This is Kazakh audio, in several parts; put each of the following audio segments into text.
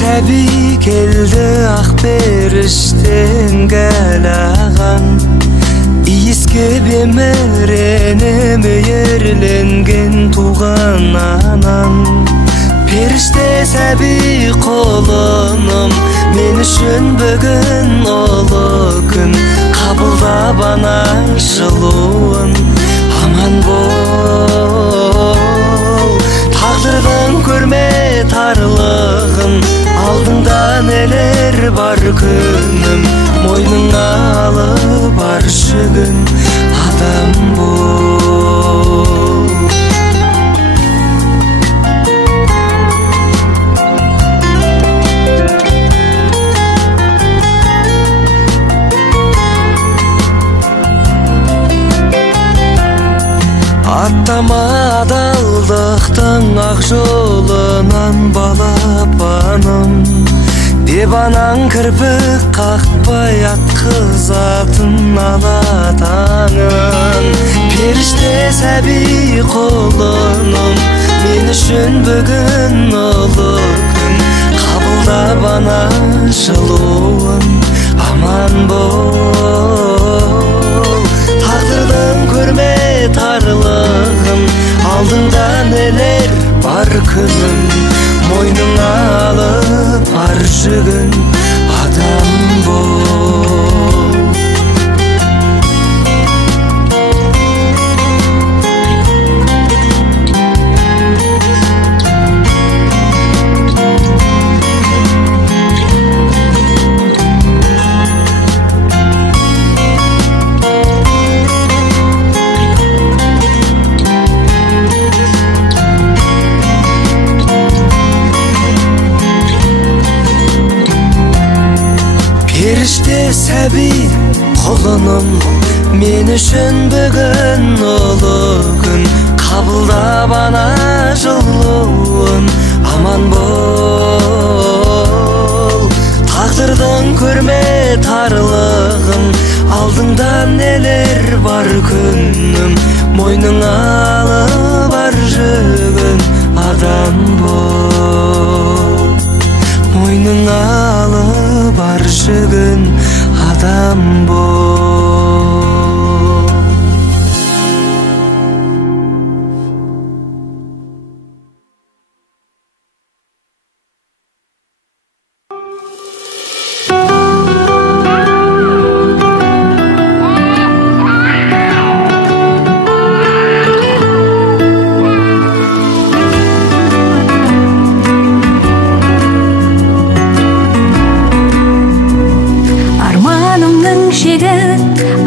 Сәби келді ақ періштен кәлаған, иіскеп еміреніп ерленген туған анам. Періште сәби қолыным, мен үшін бүгін ұлы күн. Қабылдап ана жылуын, аман бол. Тағдырдың көрме тарлығын, алдыңда нелер бар күнім. Мойныңа алып бар жүгін, адам бол. Аттама адалдықтың ақ жолынан балапаным, деп анаң кірпік қақпай атқызатын алатаңын. Періште сәби қолыным, мен үшін бүгін ұлы күн. Қабылдап ана жылуын, аман бол. Тағдырдың көрме тарлығын, алдыңда нелер бар күнім. Мойныңа алып бар жүгін, адам бол. Періште сәби құлыным, мен үшін бүгін ұлы күн. Қабылдап ана жылуын, аман бол. Тағдырдың көрме тарлығын, алдыңда нелер бар күнім. Мойныңа алып бар жүгін, адам бол. Мойныңа алып бар жүгін, адам бол.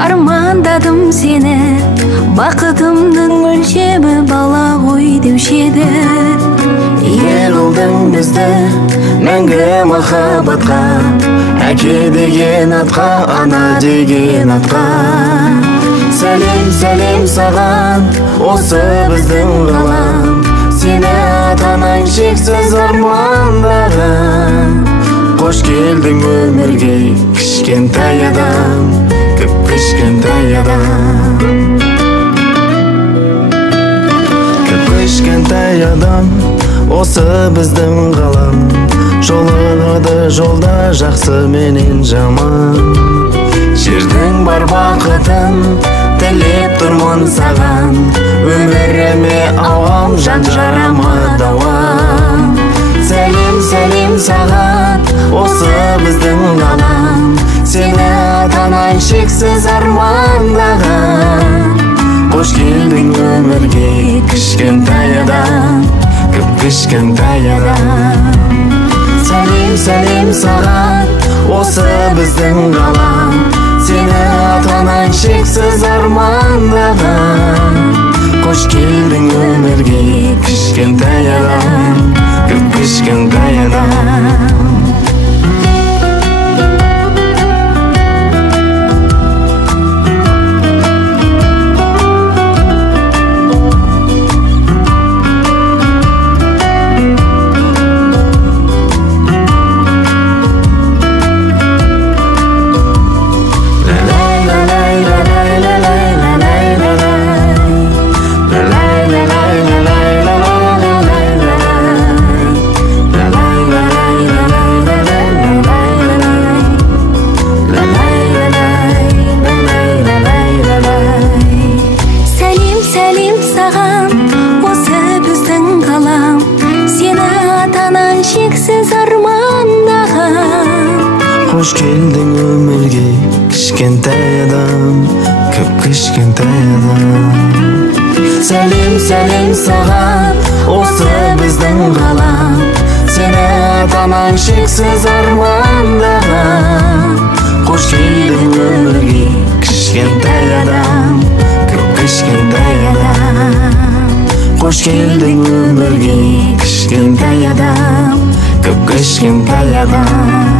Армандадым сені, бақытымның өлшемі бала ғой деуші еді. Ел қылдың бізді мәңгі махаббатқа, әке деген атқа, ана деген атқа. Сәлем, сәлем саған, осы біздің ғалам. Сені атанаң шексіз армандаған. Қош келдің өмірге, кішкентай адам, кішкентай адам. Кішкентай адам, осы біздің ғалам. Жолығады жолда жақсы менен жаман. Жердің бар бақытын тілеп тұрмын саған. Өміріме ауам, жан жарама дауам. Сәлем, сәлем саған, осы біздің ғалам. Сені атанаң шексіз армандаған. Қош келдің өмірге, кішкентай адам, кішкентай адам. Сәлем, сәлем саған, осы біздің ғалам. Сені атанаң шексіз армандаған. Қош келдің өмірге, кішкентай адам, кішкентай адам. Hoş geldin ömürge kişkenтай adam, köp kişkenтай adam. Selim sаған, осы біздің қалам. Сені атаман шексіз армандаған. Hoş geldin ömürge kişkenтай adam, köp kişkenтай adam. Hoş geldin ömürge kişkenтай adam, köp kişkenтай adam.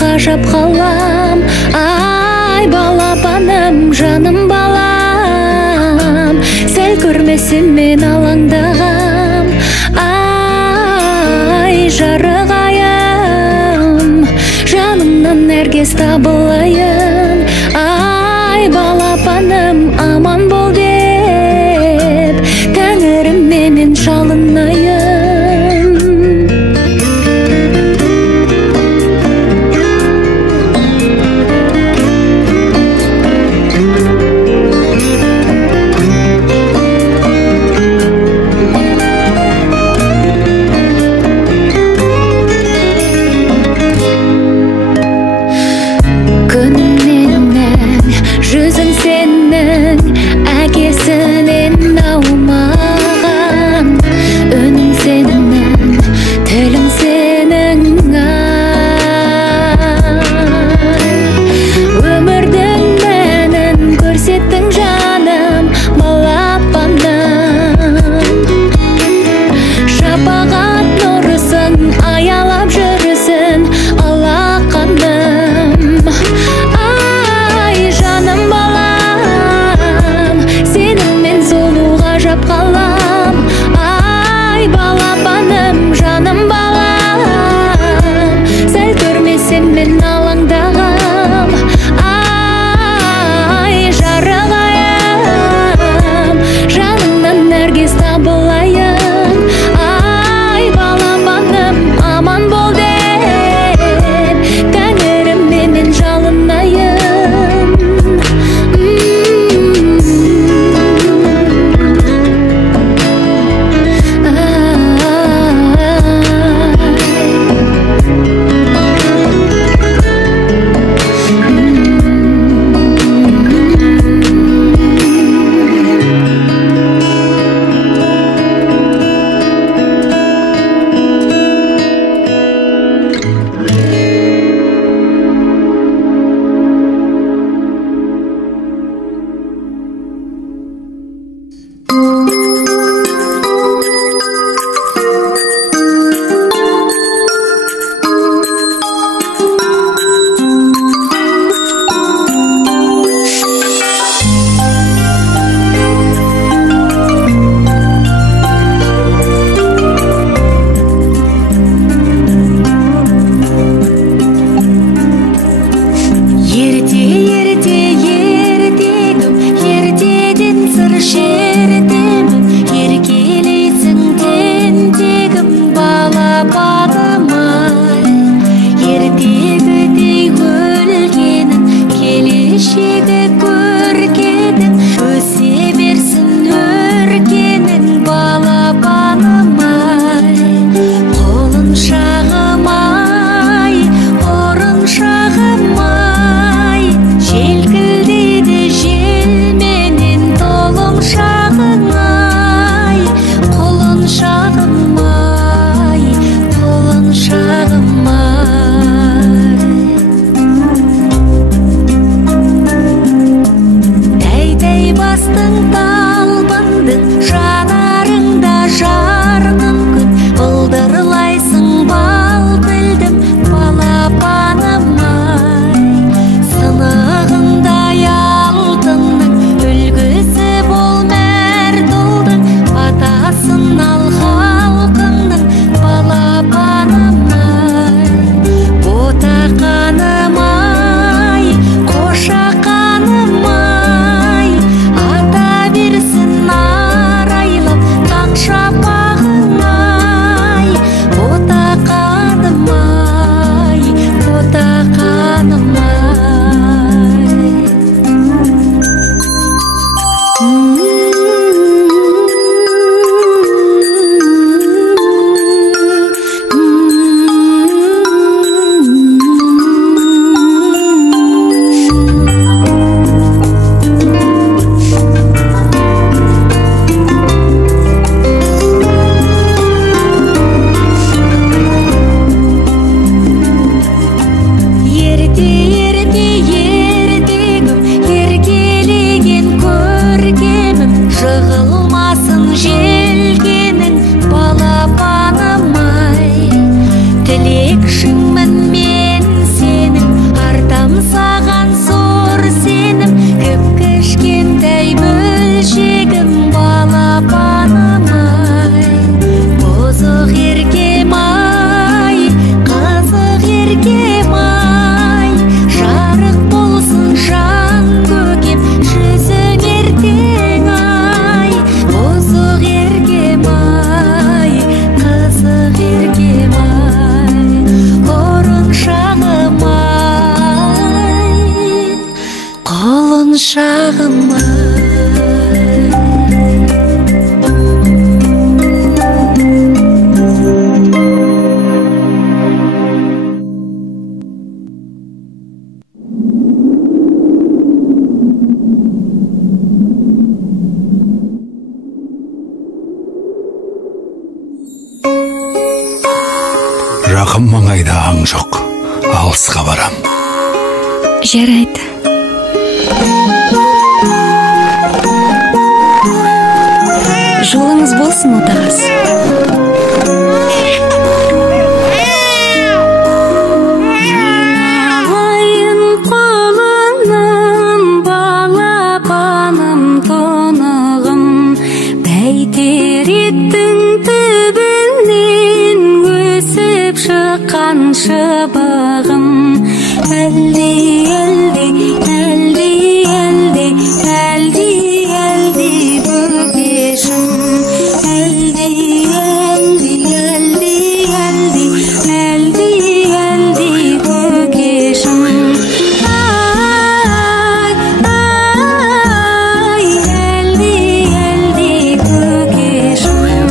Ғажап қалам Ай балапаным, жаным балам, сәл көрмесем мен алаңдағам. Ай жарығайым, жанымнан нәркес табылайын. Ай балапаным, аман бол деп, тәңіріме мен шалынайын. Құлыншағыма Жақын маңайда аң жоқ, алысқа барам. Жарайды. Жолыңыз болсын, отағыз. Ағайын қолыңнан балапаным тонығым, бәйтеректің түбінен өсіп шыққан шыбығым. Әлде, әлде, әлде, әлде, әлде, әлде бөгешім. Әлде, әлде, әлде, әлде, әлде, әлде бөгешім. Ай, ай, әлде, әлде бөгешім.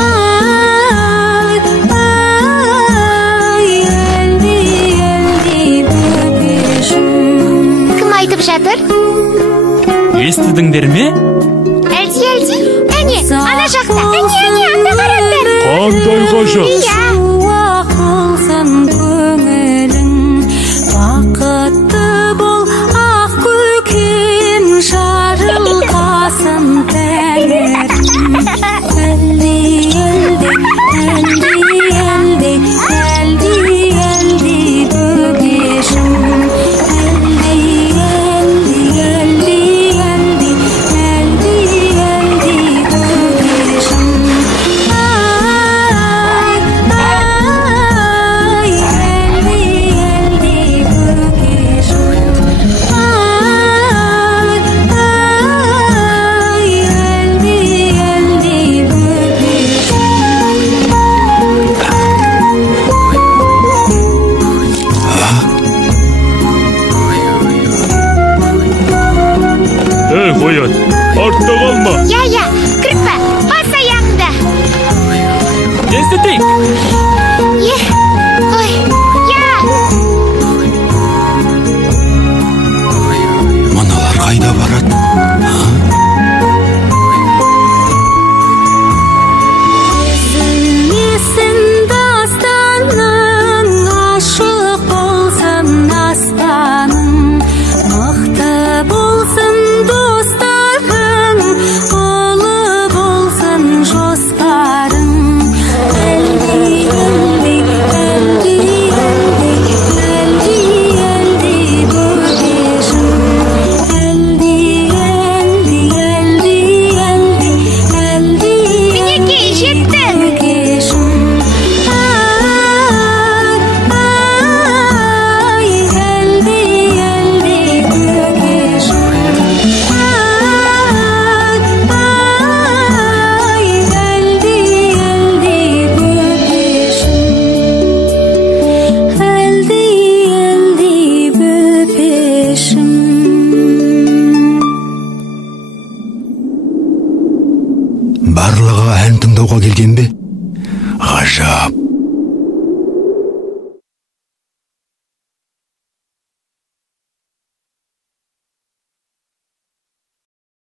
Ай, ай, әлде, әлде бөгешім. Кім айтып жатыр? Естідіңдер ме? Әлде, әне, ана жақта, әне, анда қараңдар. Қандай ғажап! Иә. Ақылсын көңілің, бақытты бол, ақ көкен жарылқасын тәңірім. Әлде, әлде, әлде, әлде, әлде, әлде бөгешім. Әлде, әлде, әлде, әлде, әлде, әлде бөгешім. Ай, ай, әлде, әлде бөгешім. Ай, ай, әлде, әлде Қоян, артта қалма. Я